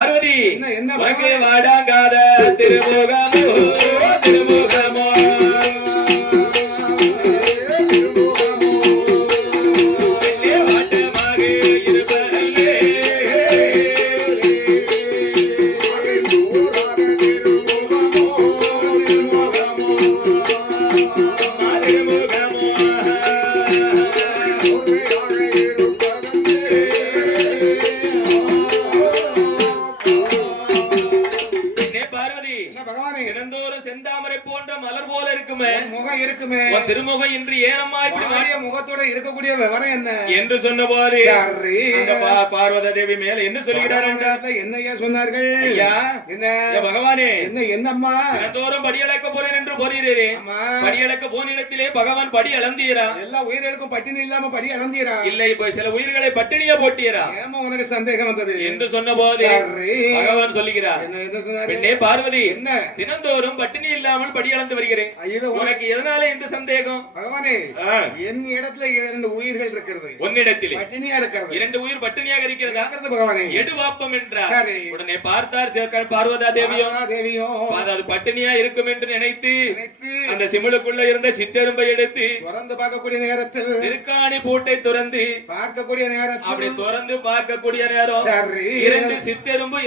பார்வதி உனக்கு வாடாங்காத திருமுகமோ திருமுகமோ செந்தாமரை போன்ற மலர் போல இருக்குமே முகம் இருக்குமே திருமுகம் இன்று ஏனம்மா இப்படி முகத்தோட இருக்கக்கூடிய விவரம் என்ன என்று சொன்னபோது பார்வதி தேவி மேல என்ன சொல்கிறார் என்னையா சொன்னார்கள் ஐயா என்ன பகவானே என்ன என்னம்மா தினந்தோறும் படியளக்க போறேன் என்று போறீரே படியளக்க போன இடத்திலே பகவான் படி அளந்தீரா எல்லா உயிர்களுக்கும் பட்டினி இல்லாம படி அளந்தீரா இல்ல இப்ப சில உயிர்களை பட்டினியா போட்டீரா ஏமா உனக்கு சந்தேகம் வந்தது என்று சொன்னபோது பகவான் சொல்லுகிறார் பெண்ணே பார்வதி என்ன தினந்தோறும் பட்டினி இல்லாமல் படி அளந்து வருகிறேன் உனக்கு எதனால இந்த சந்தேகம் பகவானே என் இடத்துல இரண்டு உயிர்கள் இருக்கிறது உன்னிடத்திலே பட்டினியா இருக்கிறது இரண்டு உயிர் பட்டினியாக இருக்கிறதா பகவானே எடுவாப்பம் என்றார் உடனே பார்த்தார் பார்வதா தேவியும் அது பட்டினியா இருக்கும் என்று நினைத்து அந்த சிமிழுக்குள்ள இருந்த சிற்றெரும்பை எடுத்து திறந்து பார்க்கக்கூடிய நேரத்தில் திருக்காணி பூட்டை திறந்து பார்க்கக்கூடிய நேரம் அப்படி திறந்து பார்க்கக்கூடிய நேரம் இரண்டு சிற்றெரும்பு